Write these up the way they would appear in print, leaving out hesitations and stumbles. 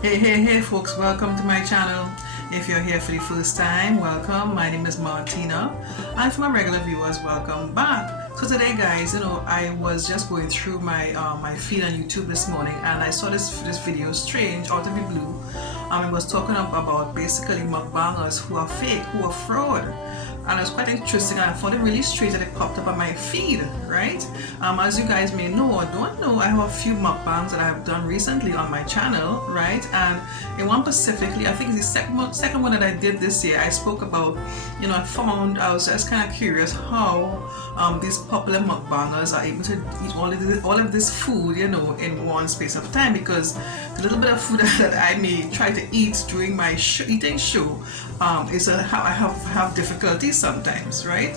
Hey folks, welcome to my channel. If you're here for the first time, welcome. My name is Martina, and for my regular viewers, welcome back. So today guys, I was just going through my my feed on YouTube this morning, and I saw this video strange out of the blue. It was talking about basically mukbangers who are fake, who are fraud. And it was quite interesting, and I found it really strange that it popped up on my feed, right? As you guys may know or don't know, I have a few mukbangs that I have done recently on my channel, right? And in one specifically, I think it's the second one that I did this year, I spoke about, I was just kind of curious how these popular mukbangers are able to eat all of this food, in one space of time, because the little bit of food that I may try to eat during my eating show is how I have difficulties sometimes, right?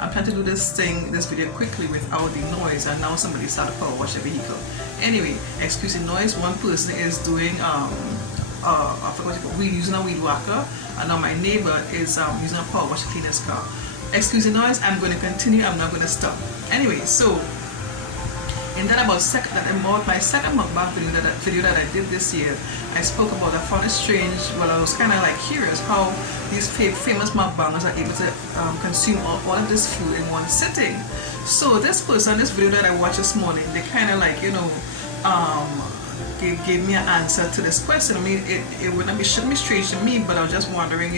I'm trying to do this video quickly without the noise, and now somebody started to power wash the vehicle. Anyway, excuse the noise. One person is doing I forgot what we're using a weed whacker, and now my neighbor is using a power wash to clean his car. Excuse the noise. I'm going to continue. I'm not going to stop. Anyway, so and then about my second mukbang video that I did this year, I spoke about, I found it strange. Well, I was kind of like curious how these famous mukbangers are able to consume all of this food in one sitting. So this video that I watched this morning, they kind of like, gave me an answer to this question. I mean, it shouldn't be strange to me, but I was just wondering,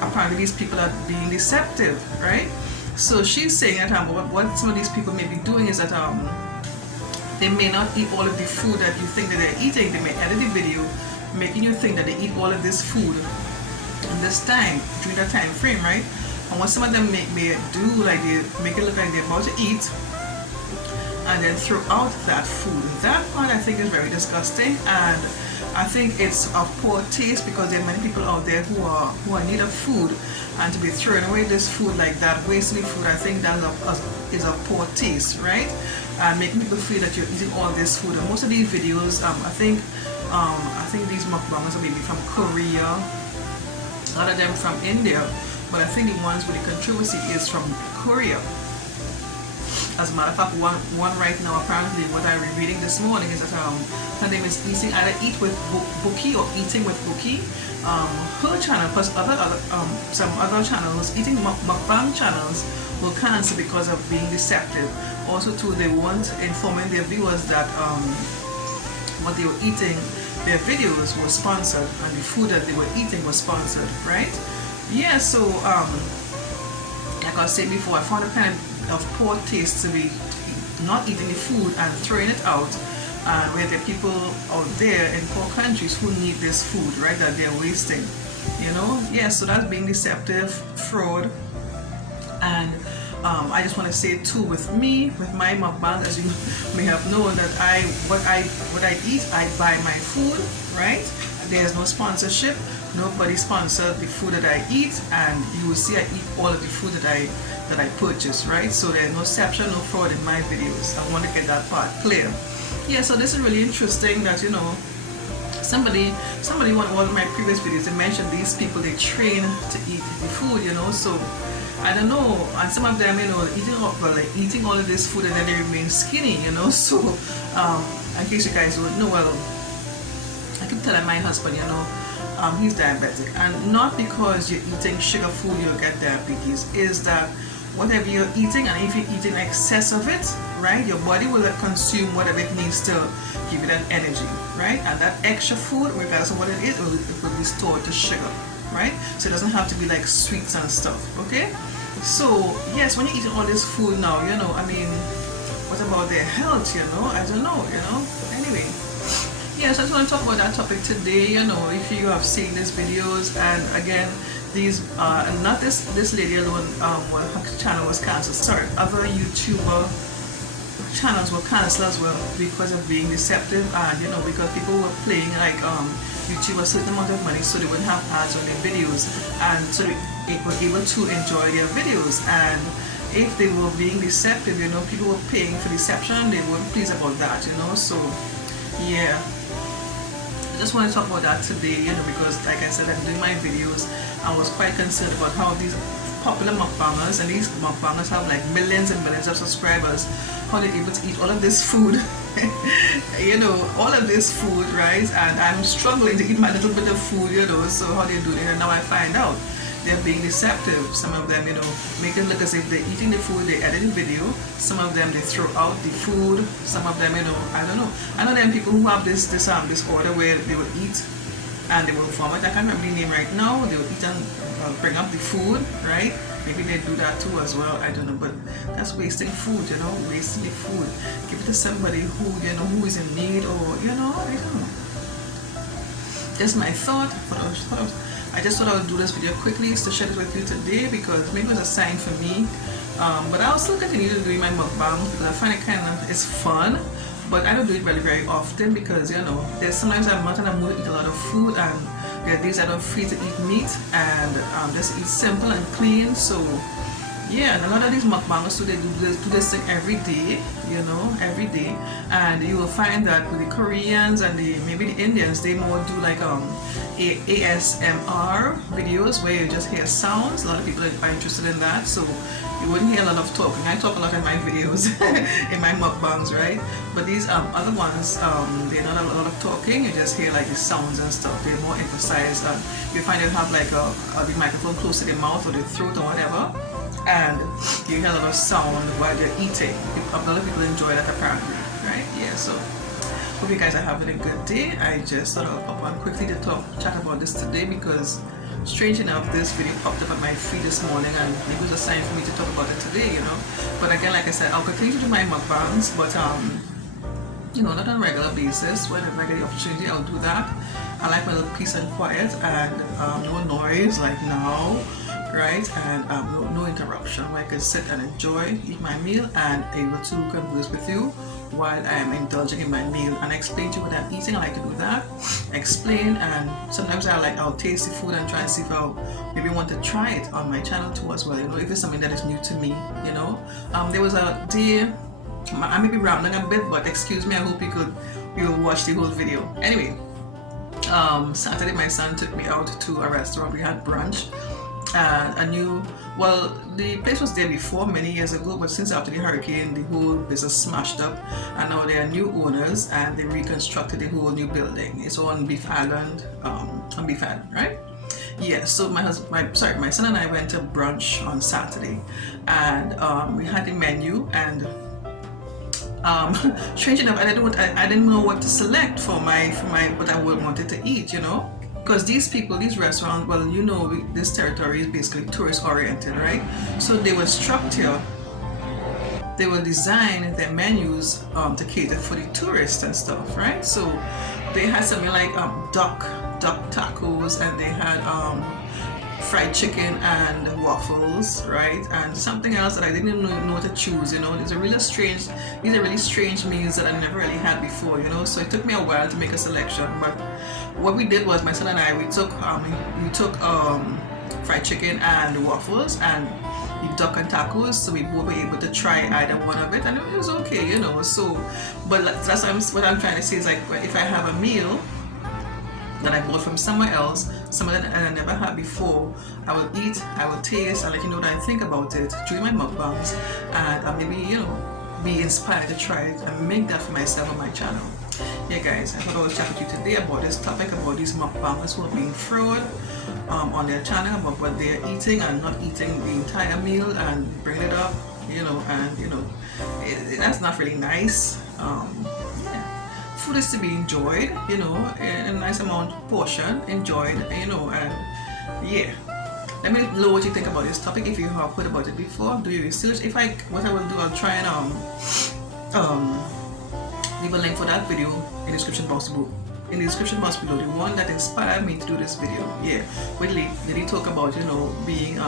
apparently these people are being deceptive, right? So she's saying that what some of these people may be doing is that they may not eat all of the food that you think that they're eating. They may edit the video making you think that they eat all of this food in this time, during that time frame, right? And what some of them may do, like they make it look like they're about to eat and then throw out that food. That part I think is very disgusting, and I think it's of poor taste, because there are many people out there who are in need of food, and to be throwing away this food like that, wasting food, I think that is a poor taste, right? And making people feel that you're eating all this food. And most of these videos, I think these mukbangers are maybe from Korea, a lot of them from India, but I think the ones with the controversy is from Korea. As a matter of fact, one right now, apparently what I'm reading this morning is that her name is either Eat with Boki or Eating with Boki. Her channel plus some other channels, eating mukbang channels, will cancel because of being deceptive. Also too, they weren't informing their viewers that what they were eating, their videos were sponsored, and the food that they were eating was sponsored, right? Yeah, so like I was saying before, I found a kind of poor taste to be not eating the food and throwing it out, and where there are people out there in poor countries who need this food, right, that they're wasting, Yeah, so that's being deceptive, fraud. And I just want to say too, with my mukbang, as you may have known, that what I eat, I buy my food, right? There's no sponsorship. Nobody sponsored the food that I eat, and you will see I eat all of the food that I purchase, right? So there's no deception, no fraud in my videos. I want to get that part clear. Yeah, so this is really interesting that somebody in one of my previous videos, they mentioned these people, they train to eat the food, so I don't know, and some of them, eating all of this food and then they remain skinny, so in case you guys don't know, well, I keep telling my husband, he's diabetic, and not because you're eating sugar food you'll get diabetes, is that whatever you're eating, and if you're eating excess of it, right, your body will consume whatever it needs to give you that energy, right? And that extra food, regardless of what it is, it will be stored to sugar, right? So it doesn't have to be like sweets and stuff, okay? So yes, when you're eating all this food now, I mean, what about their health, I don't know, anyway. Yes, I just want to talk about that topic today. If you have seen these videos, and again, these not this lady alone, well, her channel was cancelled. Sorry, other YouTuber channels were cancelled as well because of being deceptive, and because people were playing like YouTube a certain amount of money so they wouldn't have ads on their videos, and so they were able to enjoy their videos. And if they were being deceptive, people were paying for deception, they weren't pleased about that, so yeah. I just want to talk about that today, because like I said, I'm doing my videos. I was quite concerned about how these popular mukbangers, and these mukbangers have like millions and millions of subscribers, how they're able to eat all of this food. You know, all of this food, right? And I'm struggling to eat my little bit of food, you know, so how they do it. And now I find out they're being deceptive. Some of them, you know, make it look as if they're eating the food, they edit the video. Some of them, they throw out the food. Some of them, you know, I don't know. I know them people who have this order where they will eat and they will vomit. I can't remember the name right now. They will eat and bring up the food, right? Maybe they do that too as well. I don't know, but that's wasting food, you know, wasting the food. Give it to somebody who, you know, who is in need, or, you know, I don't know. Just my thought. I just thought I would do this video quickly to share it with you today, because maybe it was a sign for me. But I'll still continue to do my mukbang because I find it kind of, it's fun. But I don't do it really very often because, you know, there's sometimes I'm not in a mood to eat a lot of food, and there are days I don't feel to eat meat, and just eat simple and clean. So yeah, and a lot of these mukbangers, so they do this thing every day, you know, every day. And you will find that with the Koreans and maybe the Indians, they more do like ASMR videos where you just hear sounds. A lot of people are interested in that, so you wouldn't hear a lot of talking. I talk a lot in my videos, in my mukbangs, right? But these other ones, they're not a lot of talking. You just hear like the sounds and stuff. They're more emphasized. You find they have like the microphone close to their mouth or their throat or whatever, and you hear a lot of sound while they're eating. A lot of people enjoy that apparently, right? Yeah, so hope you guys are having a good day. I just thought I'll pop on quickly to chat about this today, because strange enough, this video popped up at my feed this morning, and it was a sign for me to talk about it today, you know. But again, like I said, I'll continue to do my mukbangs, but you know, not on a regular basis. Whenever I get the opportunity, I'll do that. I like my little peace and quiet, and no noise like now, right? And no interruption, where I can sit and enjoy, eat my meal, and able to converse with you while I am indulging in my meal and explain to you what I'm eating. I like to do that, explain, and sometimes I'll taste the food and try and see if I'll maybe want to try it on my channel too as well, you know, if it's something that is new to me, you know. There was a day, I may be rambling a bit, but excuse me, I hope you'll watch the whole video. Anyway, Saturday my son took me out to a restaurant. We had brunch. The place was there before many years ago, but since after the hurricane, the whole business smashed up, and now there are new owners and they reconstructed the whole new building. It's on Beef Island, right? Yeah, so my son and I went to brunch on Saturday, and we had the menu, and strange enough, I didn't know what to select for my what I wanted to eat, you know. Because these people, these restaurants, well, you know, this territory is basically tourist oriented, right? So they were structured, they will design their menus to cater for the tourists and stuff, right? So they had something like duck tacos, and they had fried chicken and waffles, right? And something else that I didn't even know what to choose, you know. These are really strange meals that I never really had before, you know. So it took me a while to make a selection, but what we did was my son and I, we took fried chicken and waffles and the duck and tacos, so we both were able to try either one of it, and it was okay, you know. So, but that's what I'm trying to say is, like, if I have a meal that I bought from somewhere else, something that I never had before, I will eat, I will taste, I'll let you know what I think about it during my mukbangs, and maybe, you know, be inspired to try it and make that for myself on my channel. Yeah guys, I thought I would chat with you today about this topic, about these mukbangers who are being fraud on their channel, about what they're eating and not eating the entire meal and bring it up, you know, and you know, that's not really nice. Food is to be enjoyed, you know, in a nice amount portion, enjoyed, you know, and yeah. Let me know what you think about this topic. If you have heard about it before, do your research. What I will do, I'll try and leave a link for that video in the description box below. In the description box below, the one that inspired me to do this video. Yeah, Whitley, did he talk about, you know, being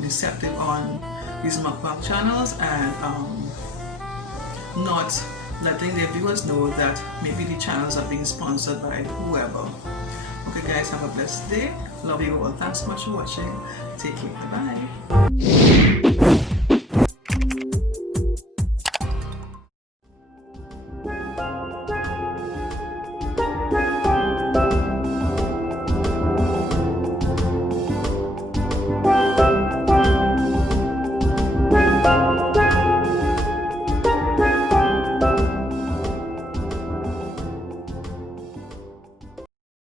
deceptive on these mukbang channels and not letting their viewers know that maybe the channels are being sponsored by whoever. Okay guys, have a blessed day. Love you all. Thanks so much for watching. Take care. Bye.